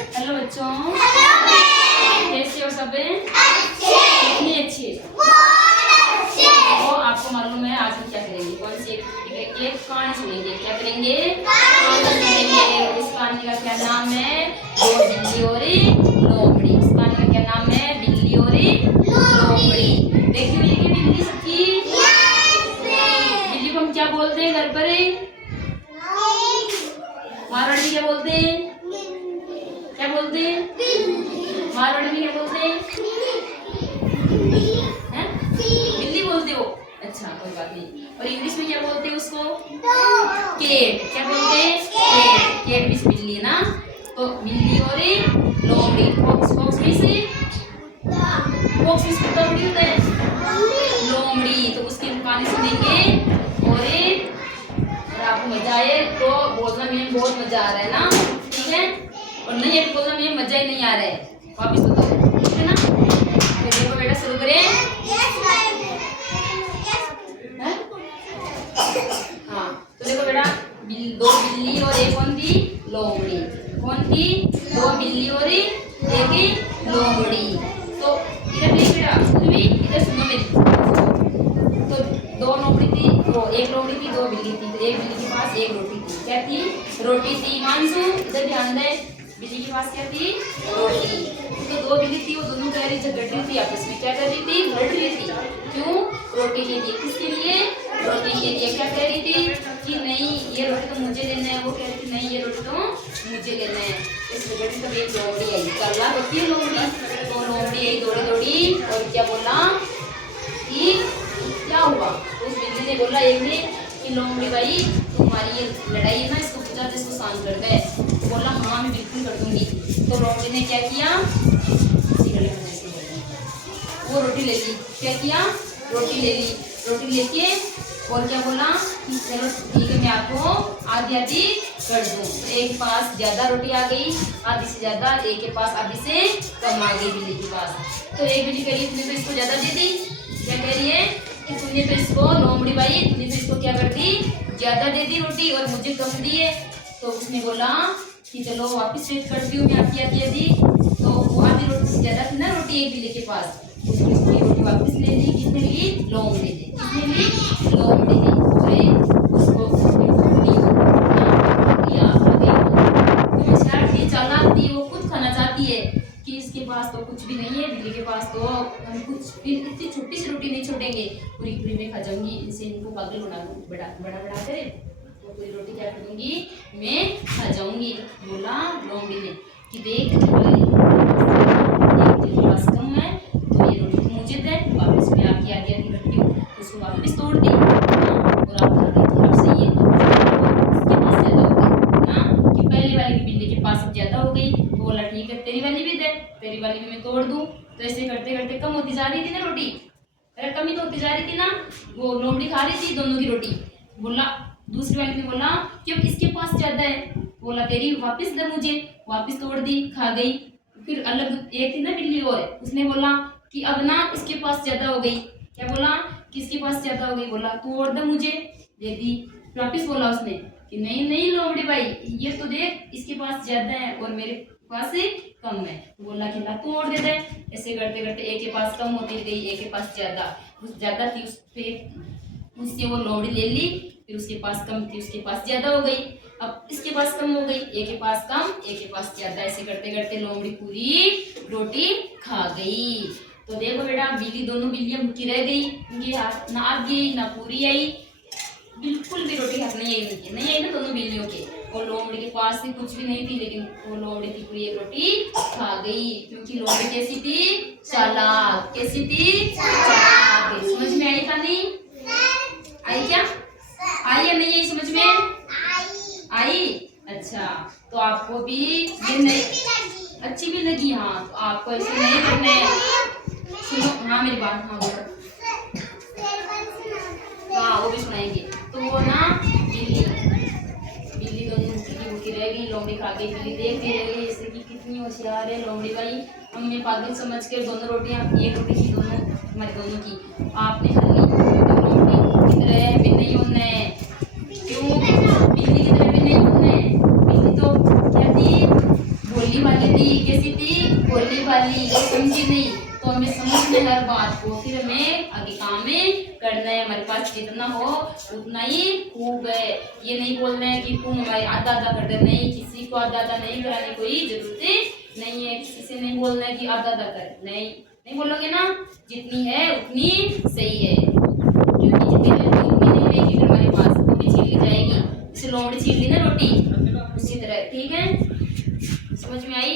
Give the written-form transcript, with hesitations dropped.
Hello बच्चों, कैसे हो सब? कितनी अच्छी? तो आपको मालूम है आज हम क्या करेंगे? कौन सी एक्टिविटी करेंगे? कहानी सुनेंगे। क्या करेंगे? कहानी सुनेंगे। इस कहानी का क्या नाम है? दो बिल्ली और लोमड़ी। इस कहानी का क्या नाम है? बिल्ली और लोमड़ी। देखी हुई है बिल्ली सबकी? बिल्ली को हम क्या बोलते हैं घर पर? मारवाड़ी में क्या बोलते हैं? क्या बोलते हैं? मारवाड़ी में क्या बोलते हैं? बिल्ली बोलते हो? अच्छा, कोई बात नहीं। और इंग्लिश में क्या बोलते हैं उसको? केट। क्या बोलते हैं? केट। केट मीन्स बिल्ली है ना। तो बिल्ली और लोमड़ी। फॉक्स फॉक्स मीन्स कुत्ता थोड़ी होता है। लोमड़ी। तो उसकी हम कहानी सुनेंगे और आपको मजा आए तो बोलना में बहुत मजा आ रहा है ना, ठीक है? और नहीं है बोलना में मजा ही नहीं आ रहा है, वापिस बताओ, ठीक है ना? तो देखो बेटा, शुरू करें। हाँ, तो देखो बेटा, दो बिल्ली और एक कौन थी? लोमड़ी। कौन थी? दो बिल्ली और एक लोमड़ी। तो इधर देख बेटा, तुम भी इधर सुनो मेरी। तो दो लोमड़ी थी, वो एक लोमड़ी थी, दो बिल्ली थी। तो एक बिल्ली के पास एक रोटी थी। क्या थी? रोटी थी। मानसू इधर ध्यान दे। बिल्ली के पास क्या थी? रोटी। तो दो बिल्ली थी, वो दोनों कह रही झगड़ रही थी आपस में। क्या कर रही थी? लड़ रही थी। क्यों? रोटी के लिए। किसके लिए? रोटी के लिए। क्या कह रही थी कि नहीं ये रोटी तो मुझे लेना है, वो कह रही थी नहीं ये रोटी तो मुझे लेना है। इस झगड़े में एक लोमड़ी आई। चल होती है लोमड़ी। तो लोमड़ी आई दौड़ी दौड़ी और क्या बोला कि क्या हुआ? तो उस बिल्ली ने बोला एक ने कि लोमड़ी भाई, तुम्हारी ये लड़ाई है ना, इसको पूछा तो इसको शांत कर दे। बोला हाँ मैं बिल्कुल कर दूंगी। तो लोमड़ी ने क्या किया? वो रोटी ले ली। क्या किया? रोटी ले ली। रोटी लेके और क्या बोला कि चलो ठीक है मैं आपको आधी आधी कर दूं। एक के पास ज्यादा रोटी आ गई, आधी से ज्यादा, एक के पास आधी से कम आ गई बिल्ली के पास। तो एक बिल्ली कह रही तुमने तो इसको ज्यादा दे दी। क्या कह रही है कि तुमने तो इसको, लोमड़ी भाई तुमने तो इसको क्या कर दी? ज्यादा दे दी रोटी और मुझे कम दी है। तो उसने बोला कि चलो वापस चेक करती हूँ मैं आपकी आधी आधी। तो वो आधी रोटी से ज्यादा थी ना रोटी एक बिल्ली के पास, उसकी रोटी वापस ले ली। किसने ली? लोमड़ी ने। किसने ली? लोमड़ी ने। उसको चालाक थी, वो खुद खाना चाहती है कि इसके पास तो कुछ भी नहीं है, बिल्ली के पास तो हम कुछ इतनी छोटी सी रोटी नहीं छोड़ेंगे, पूरी पूरी में खा जाऊंगी, इनसे इनको पागल बना दूँ, बड़ा बड़ा बड़ा करे तो पूरी रोटी क्या करूंगी मैं खा जाऊंगी। बोला लोमड़ी ने कि देख तेरे पास कम है तो ये रोटी तो मुझे दे, वापस मैं आपकी आधी आधी करती हूँ। तो उसको वापस तोड़ दी और आप खा गई। आप सही है, इसके पास ज्यादा हो गई ना, कि पहली वाली की बिल्ली के पास ज्यादा हो गई। तो बोला ठीक है तेरी वाली भी दे, तेरी वाली भी मैं तोड़ दूं। तो ऐसे करते करते कम होती जा रही थी ना रोटी, अरे कमी तो होती जा रही थी ना। वो लोमड़ी खा रही थी दोनों की रोटी। बोला दूसरी वाली ने बोला क्यों इसके पास ज्यादा है? बोला तेरी वापस दे मुझे, वापस तोड़ दी, खा गई। फिर अलग एक थी ना बिल्ली और, उसने बोला कि अब ना इसके पास ज्यादा हो गई। क्या बोला? किसके पास ज्यादा हो गई? बोला तोड़ दे मुझे, दे दी। वापिस बोला उसने कि नहीं नहीं लोमड़ी भाई ये तो देख इसके पास ज्यादा है और मेरे पास कम है। बोला कि ला तोड़ दे दे। ऐसे करते करते एक के पास कम होती गई, एक के पास ज्यादा, उस ज्यादा थी उस पे उससे वो लोमड़ी ले ली। फिर उसके पास कम थी, उसके पास ज्यादा हो गई। अब इसके पास कम हो गई, एक के पास कम, एक के पास ज्यादा। ऐसे करते करते लोमड़ी पूरी रोटी खा गई। तो देखो बेटा, बिल्ली दोनों बिल्लियां भूखी रह गई, उनकी हाथ ना आग गई ना पूरी आई, बिल्कुल भी रोटी हाथ नहीं आई उनकी, नहीं आई ना दोनों बिल्लियों के। और लोमड़ी के पास भी कुछ भी नहीं थी, लेकिन वो लोमड़ी थी पूरी एक रोटी खा गई, क्योंकि लोमड़ी कैसी थी? चालाक। कैसी थी? चालाक। समझ में आई कहानी? आई क्या? आई या नहीं आई समझ में? आई। अच्छा, तो आपको भी ये नहीं अच्छी भी लगी? हाँ, तो आपको ऐसे नहीं करना है। सुनो, हाँ मेरी बात, हाँ बोलो। हाँ वो भी सुनाएंगे। तो वो ना बिल्ली बिल्ली दोनों भूखी रह गई, लोमड़ी खा गई। बिल्ली देखती रह गई जैसे कि कितनी होशियार है लोमड़ी भाई, हमें पागल समझ कर दोनों रोटियां, एक रोटी की दोनों हमारी दोनों की आपने खा ली। तो लोमड़ी की तरह भी नहीं होना है। क्यों? बिल्ली की तरह भी नहीं होना है। बिल्ली तो क्या थी? भोली वाली थी। कैसी थी, भोली भाली, ये समझी नहीं। तो हमें समझना है हर बात को, फिर हमें आगे काम में करना है। हमारे पास जितना हो उतना ही खूब है। ये नहीं बोलना है कि तुम हमारे आधा आधा कर दे, नहीं, किसी को आधा आधा नहीं कराने कोई जरूरत नहीं है। किसी से नहीं बोलना है कि आधा आधा कर, नहीं बोलोगे ना, जितनी है उतनी सही है। क्योंकि जितनी है उतनी नहीं रहेगी फिर हमारे पास, वो भी छीन ली जाएगी। जैसे लोमड़ी छीन ली ना रोटी,